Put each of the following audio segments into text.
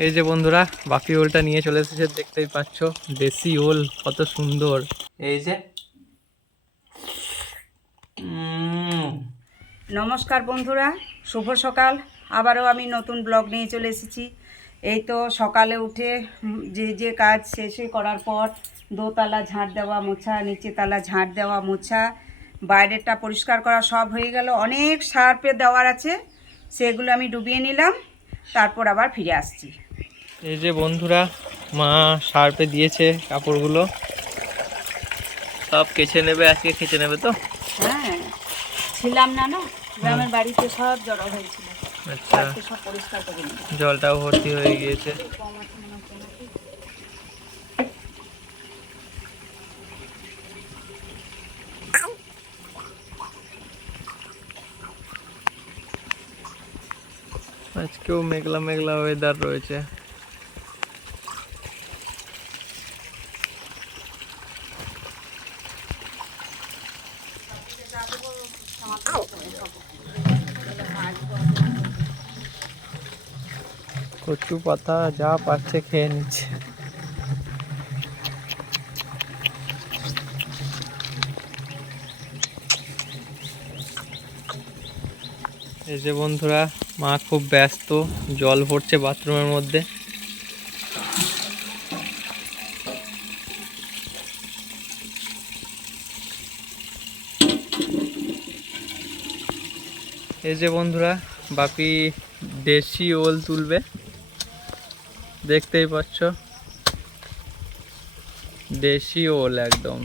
এই যে বন্ধুরা বাকি ওলটা নিয়ে চলে এসেছে, দেখতেই পাচ্ছ দেশি ওল কত সুন্দর। এই যে নমস্কার বন্ধুরা, শুভ সকাল। আবারও আমি নতুন ব্লগ নিয়ে চলে এসেছি। এই তো সকালে উঠে যে কাজ শেষে করার পর দোতলা ঝাঁট দেওয়া মোছা, নিচে তালা ঝাঁট দেওয়া মোছা, বাইরেটা পরিষ্কার করা সব হয়ে গেল। অনেক সার্ফে দেওয়ার আছে, সেগুলো আমি ডুবিয়ে নিলাম, তারপর আবার ফিরে আসছি। এই যে বন্ধুরা মা সার্ফে দিয়েছে কাপড়গুলো, সব কেচে নেবে, আজকে কেচে নেবে তো। হ্যাঁ, ছিলাম না গ্রামের বাড়িতে সব জড়ো হয়েছিল। আচ্ছা, সব পরিষ্কার করে নিলাম। জলটাও ভর্তি হয়ে গিয়েছে। আজকেও মেঘলা মেঘলা ওয়েদার রয়েছে। কচু পাতা যা পাচ্ছে খেয়ে নিচ্ছে। এই যে বন্ধুরা মা খুব ব্যস্ত, জল ভরছে বাথরুমের মধ্যে। এই যে বন্ধুরা বাপি দেশি ওল তুলবে, দেখতেই পাচ্ছ দেশি ওল, একদম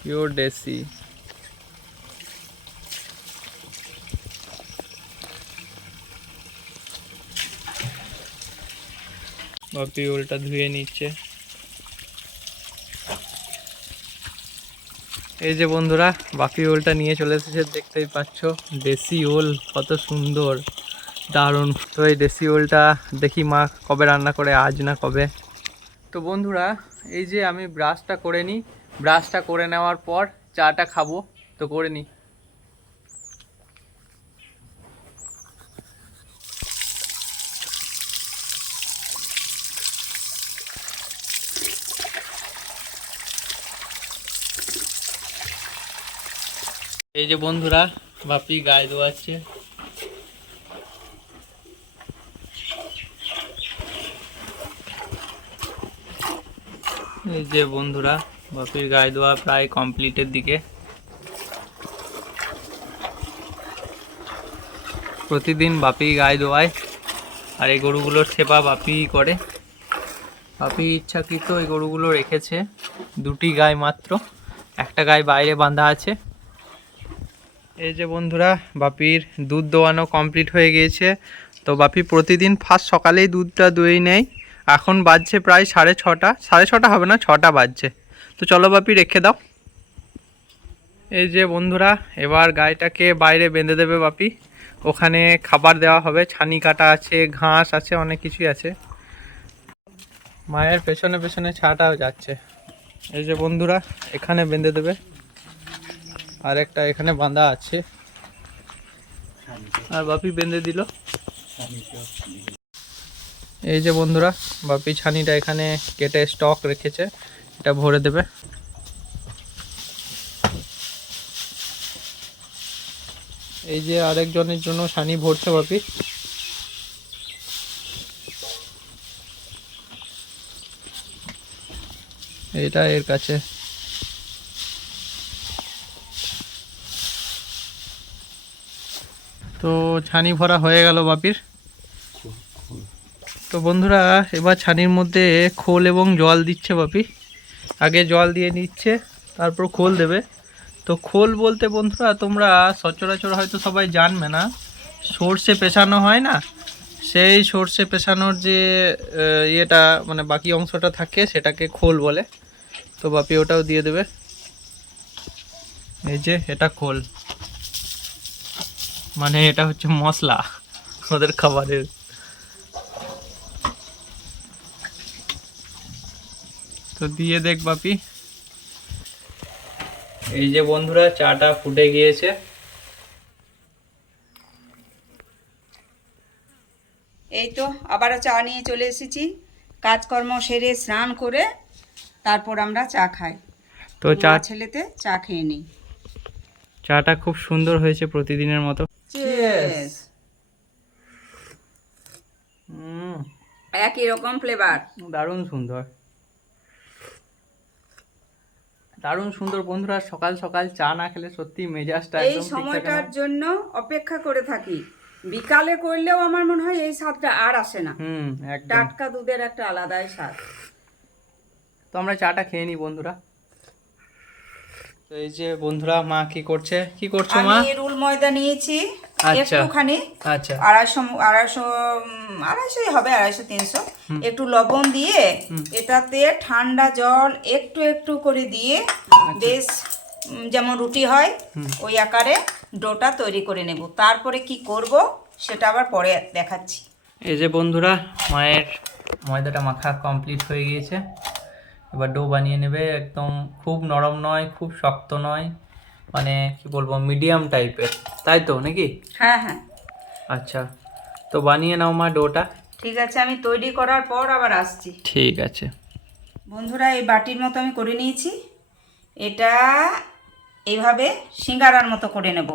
পিওর দেশি। বাপি ওলটা ধুয়ে নিচ্ছে। এই যে বন্ধুরা বাপি ওলটা নিয়ে চলে এসেছে, দেখতেই পাচ্ছ দেশি ওল কত সুন্দর, দারুণ। তো এই দেশি ওলটা দেখি মা কবে রান্না করে, আজ না কবে। তো বন্ধুরা এই যে আমি ব্রাশটা করে নিই, ব্রাশটা করে নেওয়ার পর চাটা খাবো, তো করে নিই। এই যে বন্ধুরা বাপি গায়ে ধোয়াচ্ছে। এই যে বন্ধুরা বাপির গায়ে ধোয়া প্রায় কমপ্লিটের দিকে। প্রতিদিন বাপি গায়ে ধোয়ায়, আর এই গরুগুলোর সেবা বাপি করে। বাপি ইচ্ছাকৃত এই গরুগুলো রেখেছে, দুটি গায়ে মাত্র, একটা গায়ে বাইরে বাঁধা আছে। এই যে বন্ধুরা বাপির দুধ দোয়ানো কমপ্লিট হয়ে গিয়েছে। তো বাপি প্রতিদিন ফার্স্ট সকালেই দুধটা দই নেয়। এখন বাজছে প্রায় 6:30, 6:30 হবে না, 6টা বাজছে। তো চলো বাপি রেখে দাও। এই যে বন্ধুরা এবার গাইটাকে বাইরে বেঁধে দেবে বাপি, ওখানে খাবার দেওয়া হবে, ছানি কাটা আছে, ঘাস আছে, অনেক কিছুই আছে। মায়ের পেছনে পেছনে ছাটাও যাচ্ছে। এই যে বন্ধুরা এখানে বেঁধে দেবে, আর একটা এখানে বাঁধা আছে, আর বাপি বেঁধে দিল। এই যে বন্ধুরা বাপি ছানিটা এখানে কেটে স্টক রেখেছে, এটা ভরে দেবে। এই যে আরেকজনের জন্য ছানি ভরছে বাপি। এটা এর কাছে। তো ছানি ভরা হয়ে গেল বাপির। তো বন্ধুরা এবার ছানির মধ্যে খোল এবং জল দিচ্ছে বাপি। আগে জল দিয়ে নিচ্ছে, তারপর খোল দেবে। তো খোল বলতে বন্ধুরা তোমরা সচরাচর হয়তো সবাই জানবে না, সর্ষে পেছানো হয় না, সেই সর্ষে পেছানোর যে ইয়েটা মানে বাকি অংশটা থাকে সেটাকে খোল বলে। তো বাপি ওটাও দিয়ে দেবে। এই যে এটা খোল, মানে এটা হচ্ছে মশলা ওদের খাবারের। তো দিয়ে দেখ বাপি। এই যে বন্ধুরা চাটা ফুটে গিয়েছে। এই তো আবারও চা নিয়ে চলে এসেছি। কাজকর্ম সেরে স্নান করে তারপর আমরা চা খাই। তো চা ছেলেতে চা খেয়ে নিই। চাটা খুব সুন্দর হয়েছে প্রতিদিনের মতো। Cheers! একই রকম ফ্লেভার। দারুণ সুন্দর, দারুণ সুন্দর বন্ধুরা। সকাল সকাল চা না খেলে সত্যি মেজাজটা এই একদম ঠিক থাকে সময়টার না। জন্য অপেক্ষা করে থাকি। বিকালে করলেও আমার মনে হয় এই স্বাদটা আর আসে না। একদম। টাটকা দুধের একটা আলাদাই স্বাদ। তো আমরা চাটা খেয়ে নিই বন্ধুরা। তো এই যে বন্ধুরা, মা কি করছে? কি করছো মা? আমি রুল ময়দা নিয়েছি একটুখানি, আচ্ছা 250 হবে, 250-300। একটু লবণ দিয়ে এটাতে ঠান্ডা জল একটু একটু করে দিয়ে বেশ যেমন রুটি হয় ওই আকারে ডোটা তৈরি করে নেব। তারপরে কি করব সেটা আবার পরে দেখাচ্ছি। এই যে বন্ধুরা, মায়ের ময়দাটা মাখা কমপ্লিট হয়ে গিয়েছে। এবার ডো বানিয়ে নেবে। একদম খুব নরম নয়, খুব শক্ত নয়, মানে কি বলবো, মিডিয়াম টাইপের, তাই তো নাকি? হ্যাঁ হ্যাঁ। আচ্ছা, তো বানিয়ে নাও মা ডোটা। ঠিক আছে, আমি তৈরি করার পর আবার আসছি। ঠিক আছে বন্ধুরা, এই বাটির মতো আমি করে নিয়েছি। এটা এইভাবে সিঙ্গারার মতো করে নেব,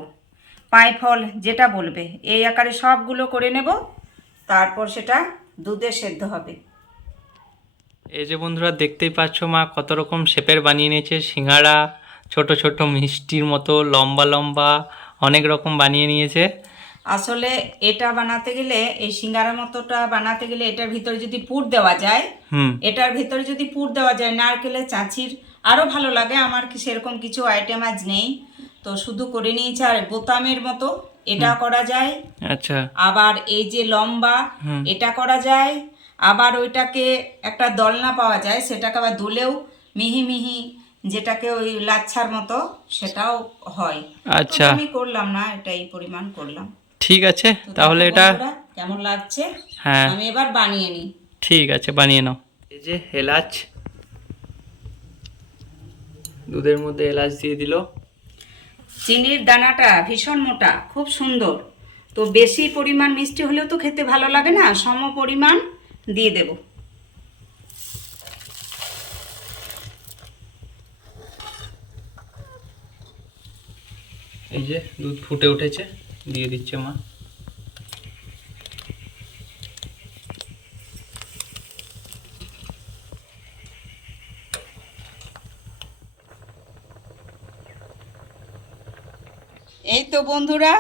পাইফল যেটা বলবে এই আকারে সবগুলো করে নেব। তারপর সেটা দুধে সেদ্ধ হবে। এই যে বন্ধুরা, দেখতেই পাচ্ছ মা কত রকম শেপের বানিয়ে নিয়েছে। সিঙ্গারা, ছোট ছোট মিষ্টির মতো, লম্বা লম্বা, অনেক রকম বানিয়ে নিয়েছে। আসলে এটা বানাতে গেলে, এই সিঙ্গারা মতোটা বানাতে গেলে এটার ভিতরে যদি পুর দেওয়া যায়, এটার ভিতরে যদি পুর দেওয়া যায় নারকেলের চাঁচির, আরও ভালো লাগে। আমার কি সেরকম কিছু আইটেম আজ নেই, তো শুধু করে নিয়েছি। আর বোতামের মতো এটা করা যায়। আচ্ছা, আবার এই যে লম্বা এটা করা যায়। আবার ওইটাকে একটা দলনা পাওয়া যায়, সেটাকে আবার দুলেও মিহি মিহি, যেটাকে ওই লাচ্ছার মতো, সেটাও হয়। আচ্ছা, আমি করলাম না, এটা এই পরিমাণ করলাম। ঠিক আছে, তাহলে এটা কেমন লাগছে? হ্যাঁ, আমি এবার বানিয়ে নিই। ঠিক আছে, বানিয়ে নাও। এই যে এলাচ, দুধের মধ্যে এলাচ দিয়ে দিল। চিনির দানাটা ভীষণ মোটা, খুব সুন্দর। তো বেশি পরিমাণ মিষ্টি হলেও তো খেতে ভালো লাগে না, সম পরিমাণ দিয়ে দেব। এই যে দুধ ফুটে উঠেছে, দিয়ে দিচ্ছে মা। এই তো বন্ধুরা,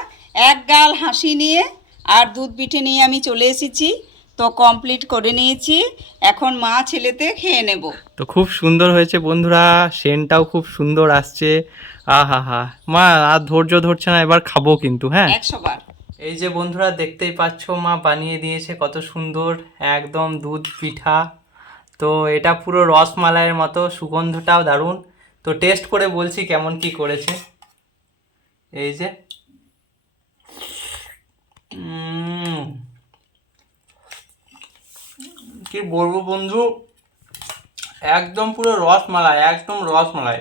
এক গাল হাসি নিয়ে আর দুধ পিঠে নিয়ে আমি চলে এসেছি। তো কমপ্লিট করে নিয়েছি, এখন মা ছেলেতে খেয়ে নেব। তো খুব সুন্দর হয়েছে বন্ধুরা, সেন্টটাও খুব সুন্দর আসছে। আহা হা, মা আর ধৈর্য ধরছে না, এবার খাবো কিন্তু। হ্যাঁ, 100 বার। এই যে বন্ধুরা, দেখতেই পাচ্ছ মা বানিয়ে দিয়েছে কত সুন্দর একদম দুধ পিঠা। তো এটা পুরো রসমালাইয়ের মতো, সুগন্ধটাও দারুণ। তো টেস্ট করে বলছি কেমন কি করেছে। এই যে কি বলবো বন্ধু, একদম পুরো রসমালাই, একদম রসমালাই,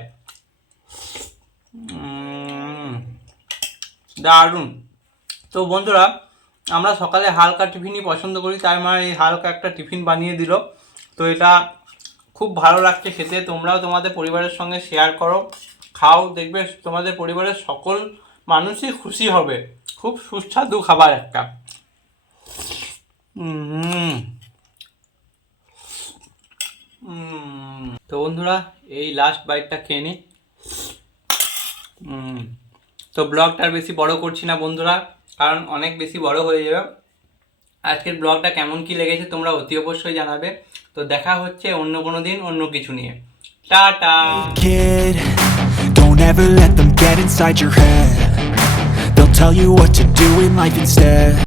দারুণ। তো বন্ধুরা, আমরা সকালে হালকা টিফিনই পছন্দ করি, তাই মা এই হালকা একটা টিফিন বানিয়ে দিল। তো এটা খুব ভালো লাগছে খেতে। তোমরাও তোমাদের পরিবারের সঙ্গে শেয়ার করো, খাও, দেখবে তোমাদের পরিবারের সকল মানুষই খুশি হবে। খুব সুস্বাদু খাবার একটা। তো বন্ধুরা, এই লাস্ট বাইটটা খেয়ে নিই। তো ব্লগটা আর বেশি বড় করছি না বন্ধুরা, কারণ অনেক বেশি বড় হয়ে যাবে। আজকের ব্লগটা কেমন কি লেগেছে তোমরা অতি অবশ্যই জানাবে। তো দেখা হচ্ছে অন্য কোনো দিন অন্য কিছু নিয়ে। Tata. Kid, don't ever let them get inside your head. They'll tell you what to do in life instead.